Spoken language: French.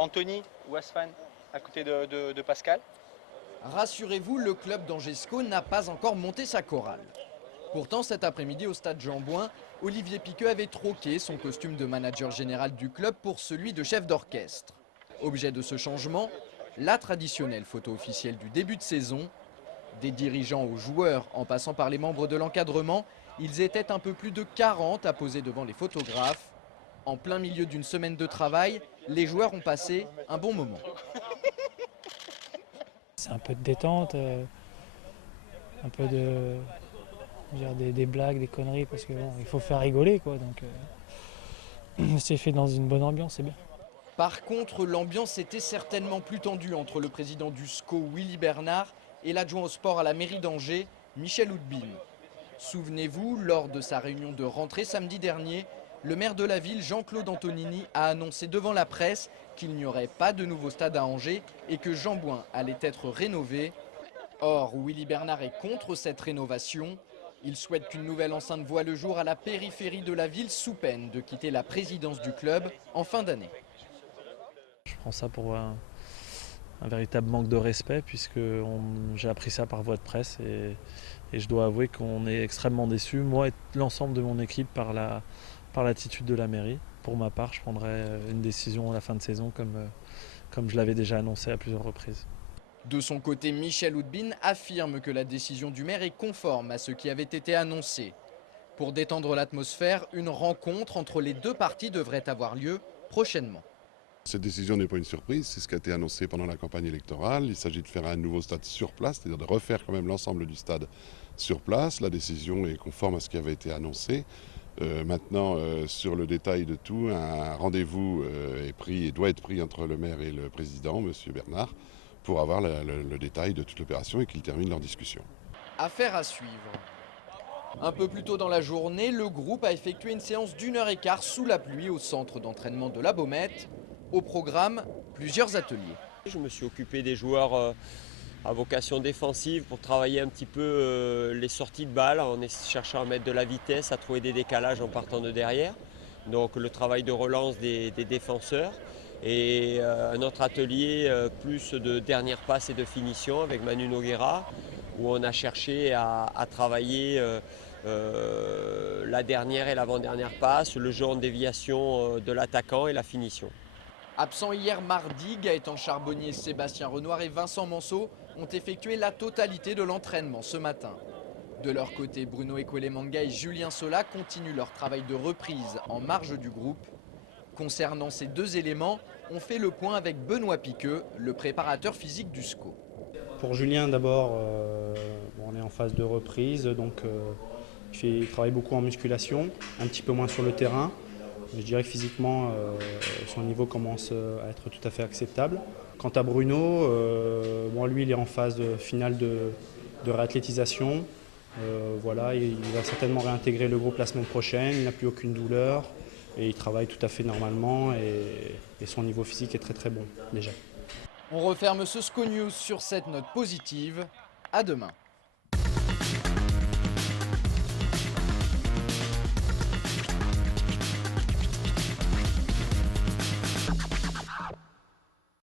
Anthony ou Asfan à côté de Pascal. Rassurez-vous, le club d'Angesco n'a pas encore monté sa chorale. Pourtant, cet après-midi au stade Jean-Bouin, Olivier Piqueux avait troqué son costume de manager général du club pour celui de chef d'orchestre. Objet de ce changement, la traditionnelle photo officielle du début de saison. Des dirigeants aux joueurs, en passant par les membres de l'encadrement, ils étaient un peu plus de 40 à poser devant les photographes. En plein milieu d'une semaine de travail, les joueurs ont passé un bon moment. C'est un peu de détente, un peu de des blagues, des conneries, parce que bon, il faut faire rigoler, quoi. Donc c'est fait dans une bonne ambiance, c'est bien. Par contre, l'ambiance était certainement plus tendue entre le président du SCO, Willy Bernard, et l'adjoint au sport à la mairie d'Angers, Michel Houdbin. Souvenez-vous, lors de sa réunion de rentrée samedi dernier, le maire de la ville, Jean-Claude Antonini, a annoncé devant la presse qu'il n'y aurait pas de nouveau stade à Angers et que Jean-Bouin allait être rénové. Or, Willy Bernard est contre cette rénovation. Il souhaite qu'une nouvelle enceinte voie le jour à la périphérie de la ville sous peine de quitter la présidence du club en fin d'année. Je prends ça pour un véritable manque de respect puisque j'ai appris ça par voie de presse et je dois avouer qu'on est extrêmement déçus, moi et l'ensemble de mon équipe, par l'attitude de la mairie. Pour ma part, je prendrai une décision à la fin de saison comme je l'avais déjà annoncé à plusieurs reprises. De son côté, Michel Houdbin affirme que la décision du maire est conforme à ce qui avait été annoncé. Pour détendre l'atmosphère, une rencontre entre les deux parties devrait avoir lieu prochainement. Cette décision n'est pas une surprise, c'est ce qui a été annoncé pendant la campagne électorale. Il s'agit de faire un nouveau stade sur place, c'est-à-dire de refaire quand même l'ensemble du stade sur place. La décision est conforme à ce qui avait été annoncé. Maintenant, sur le détail de tout, un rendez-vous est pris et doit être pris entre le maire et le président, M. Bernard, pour avoir le détail de toute l'opération et qu'ils terminent leur discussion. Affaire à suivre. Un peu plus tôt dans la journée, le groupe a effectué une séance d'1h15 sous la pluie au centre d'entraînement de la Baumette. Au programme, plusieurs ateliers. Je me suis occupé des joueurs à vocation défensive pour travailler un petit peu les sorties de balles en cherchant à mettre de la vitesse, à trouver des décalages en partant de derrière. Donc le travail de relance des défenseurs. Et un autre atelier plus de dernière passe et de finition avec Manu Noguera, où on a cherché à travailler la dernière et l'avant-dernière passe, le jeu en déviation de l'attaquant et la finition. Absents hier mardi, Gaëtan Charbonnier, Sébastien Renoir et Vincent Manceau ont effectué la totalité de l'entraînement ce matin. De leur côté, Bruno Ekolemanga et Julien Sola continuent leur travail de reprise en marge du groupe. Concernant ces deux éléments, on fait le point avec Benoît Piqueux, le préparateur physique du SCO. Pour Julien d'abord, on est en phase de reprise, donc il travaille beaucoup en musculation, un petit peu moins sur le terrain. Je dirais que physiquement, son niveau commence à être tout à fait acceptable. Quant à Bruno, lui il est en phase finale de réathlétisation. Voilà, il va certainement réintégrer le groupe la semaine prochaine, il n'a plus aucune douleur et il travaille tout à fait normalement et son niveau physique est très très bon déjà. On referme ce SCO News sur cette note positive. À demain.